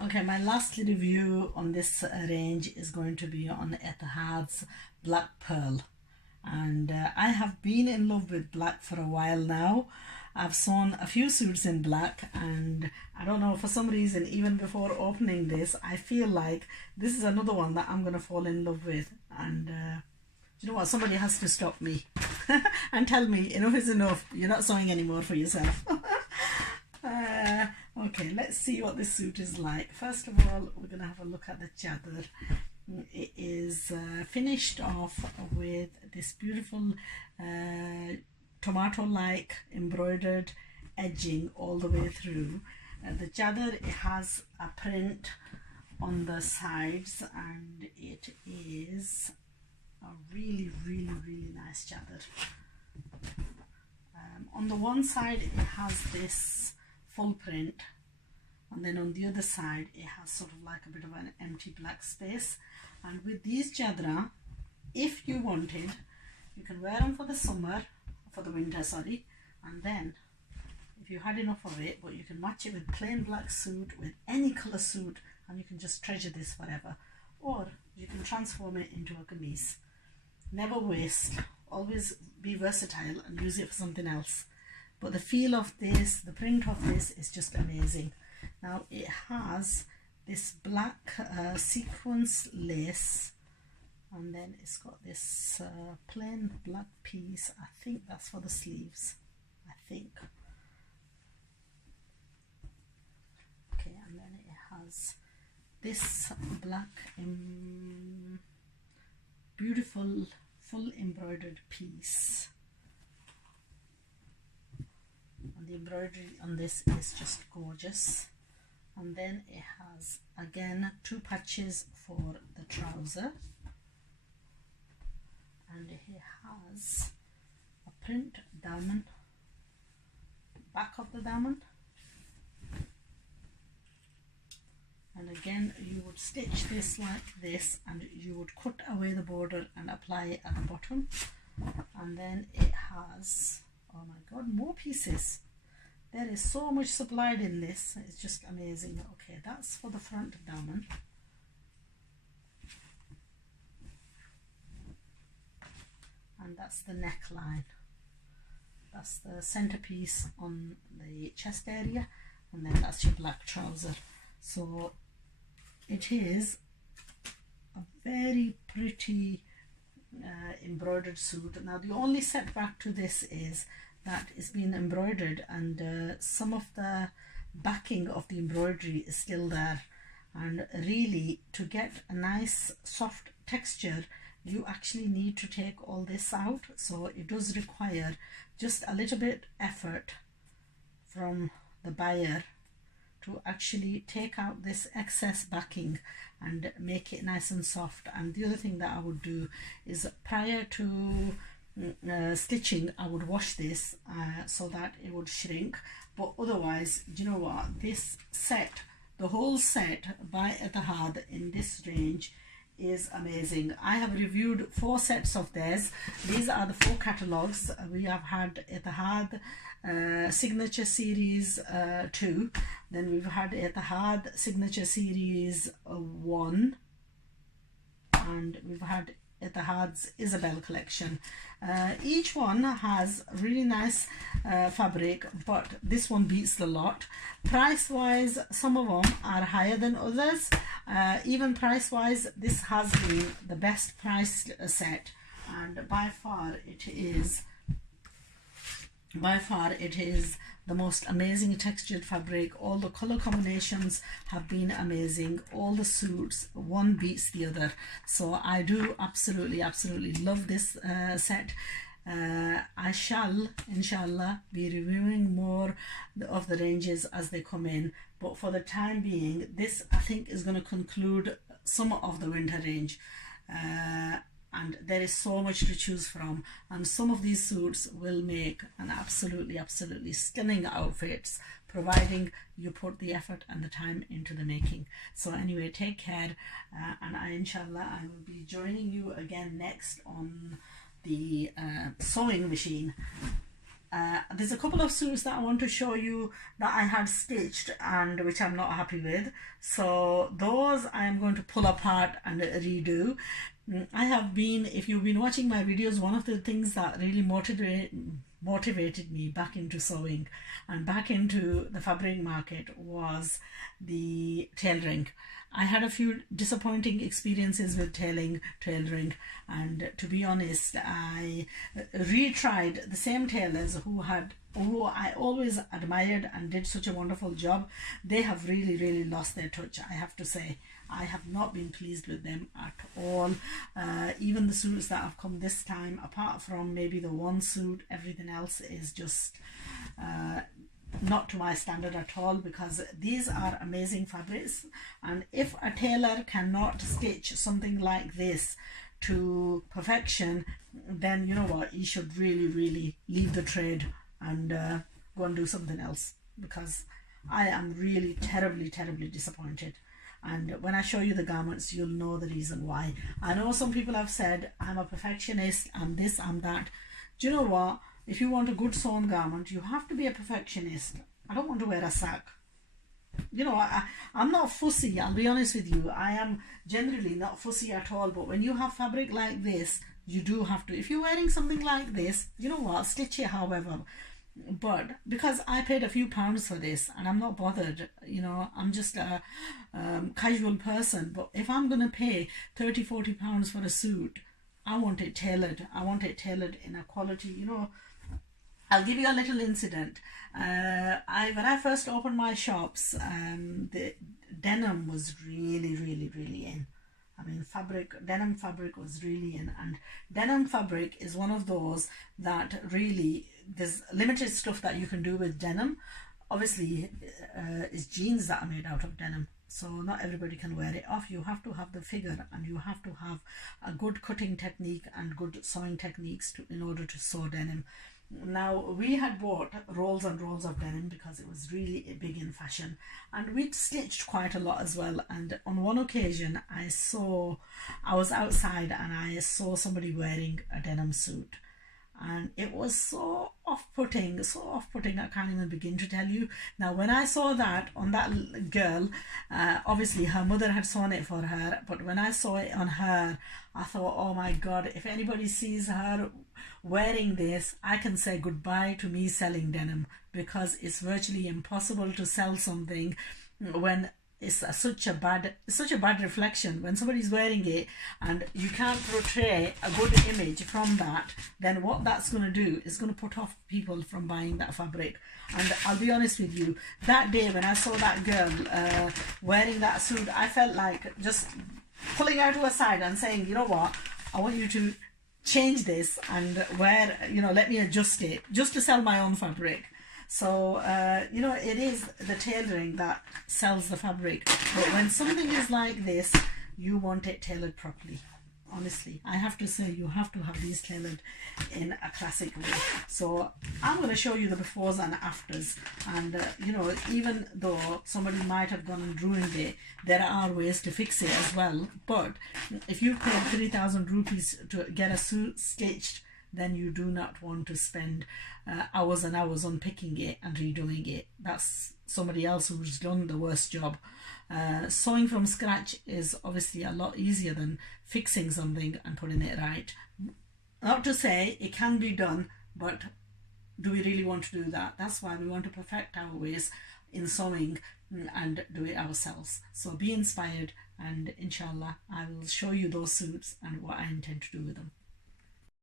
Okay, my last review on this range is going to be on Ittihad's Black Pearl. And I have been in love with black for a while now. I've sewn a few suits in black, and I don't know, for some reason, even before opening this, I feel like this is another one that I'm going to fall in love with. And you know what? Somebody has to stop me and tell me enough is enough. You're not sewing anymore for yourself. Okay, let's see what this suit is like. First of all, we're going to have a look at the chadar. It is finished off with this beautiful tomato-like embroidered edging all the way through. The chadar, it has a print on the sides, and it is a really nice chadar. On the one side it has this full print, and then on the other side it has sort of like a bit of an empty black space. And with these chadra, if you wanted, you can wear them for the summer, for the winter, sorry, and then if you had enough of it, but you can match it with plain black suit, with any colour suit, and you can just treasure this forever. Or you can transform it into a kameez. Never waste, always be versatile and use it for something else. But the feel of this, the print of this is just amazing. Now it has this black sequence lace, and then it's got this plain black piece. I think that's for the sleeves, I think. Okay, and then it has this black beautiful full embroidered piece, and the embroidery on this is just gorgeous. And then it has again two patches for the trouser, and it has a print diamond, back of the diamond, and again you would stitch this like this, and you would cut away the border and apply it at the bottom. And then it has, oh my god, more pieces. There is so much supplied in this, it's just amazing. Okay, that's for the front diamond. And that's the neckline. That's the centerpiece on the chest area, and then that's your black trouser. So it is a very pretty embroidered suit. Now the only setback to this is that it's been embroidered, and some of the backing of the embroidery is still there, and really to get a nice soft texture you actually need to take all this out. So it does require just a little bit effort from the buyer to actually take out this excess backing and make it nice and soft. And the other thing that I would do is, prior to stitching, I would wash this so that it would shrink. But otherwise, do you know what, this set, the whole set by Ittihad in this range is amazing. I have reviewed 4 sets of theirs. These are the 4 catalogues. We have had Ittihad Signature Series 2, then we've had Ittihad Signature Series 1, and we've had Ittihad's Isabel collection. Each one has really nice fabric, but this one beats the lot. Price wise, some of them are higher than others. Even price wise, this has been the best priced set, and by far it is the most amazing textured fabric. All the color combinations have been amazing. All the suits, one beats the other. So I do absolutely love this set. I shall inshallah be reviewing more of the ranges as they come in, but for the time being, this I think is going to conclude some of the winter range. And there is so much to choose from, and some of these suits will make an absolutely stunning outfits, providing you put the effort and the time into the making. So anyway, take care, and inshallah I will be joining you again next on the sewing machine. there's a couple of suits that I want to show you that I had stitched and which I'm not happy with. So those I am going to pull apart and redo. I have been, if you've been watching my videos, one of the things that really motivated me back into sewing and back into the fabric market was the tailoring. I had a few disappointing experiences with tailoring, and to be honest, I retried the same tailors who I always admired and did such a wonderful job. They have really lost their touch, I have to say. I have not been pleased with them at all. Even the suits that have come this time, apart from maybe the one suit, everything else is just not to my standard at all, because these are amazing fabrics, and if a tailor cannot stitch something like this to perfection, then you know what, he should really leave the trade and go and do something else, because I am really terribly disappointed. And when I show you the garments, you'll know the reason why. I know some people have said I'm a perfectionist, I'm this, I'm that. Do you know what? If you want a good sewn garment, you have to be a perfectionist. I don't want to wear a sack. You know, I'm not fussy, I'll be honest with you. I am generally not fussy at all. But when you have fabric like this, you do have to. If you're wearing something like this, you know what, stitch it however. But because I paid a few pounds for this and I'm not bothered, you know, I'm just a casual person. But if I'm going to pay 30-40 pounds for a suit, I want it tailored. I want it tailored in a quality, you know. I'll give you a little incident. When I first opened my shops, the denim was really in. I mean, denim fabric was really in, and denim fabric is one of those that really, there's limited stuff that you can do with denim. Obviously, it's jeans that are made out of denim, so not everybody can wear it off. You have to have the figure, and you have to have a good cutting technique and good sewing techniques in order to sew denim. Now, we had bought rolls and rolls of denim because it was really big in fashion, and we'd stitched quite a lot as well. And on one occasion I was outside and I saw somebody wearing a denim suit, and it was so off-putting, I can't even begin to tell you. Now, when I saw that on that girl, obviously her mother had sewn it for her, but when I saw it on her, I thought, oh my god, if anybody sees her wearing this, I can say goodbye to me selling denim, because it's virtually impossible to sell something when it's such a bad reflection. When somebody's wearing it and you can't portray a good image from that, then what that's going to do is going to put off people from buying that fabric. And I'll be honest with you, that day when I saw that girl wearing that suit, I felt like just pulling her to a side and saying, you know what, I want you to change this and wear, you know, let me adjust it just to sell my own fabric. So, you know, it is the tailoring that sells the fabric. But when something is like this, you want it tailored properly. Honestly, I have to say, you have to have these tailored in a classic way. So I'm going to show you the befores and afters. And, you know, even though somebody might have gone and ruined it, there are ways to fix it as well. But if you paid 3,000 rupees to get a suit stitched, then you do not want to spend hours and hours unpicking it and redoing it. That's somebody else who's done the worst job. Sewing from scratch is obviously a lot easier than fixing something and putting it right. Not to say it can be done, but do we really want to do that? That's why we want to perfect our ways in sewing and do it ourselves. So be inspired, and inshallah I will show you those suits and what I intend to do with them.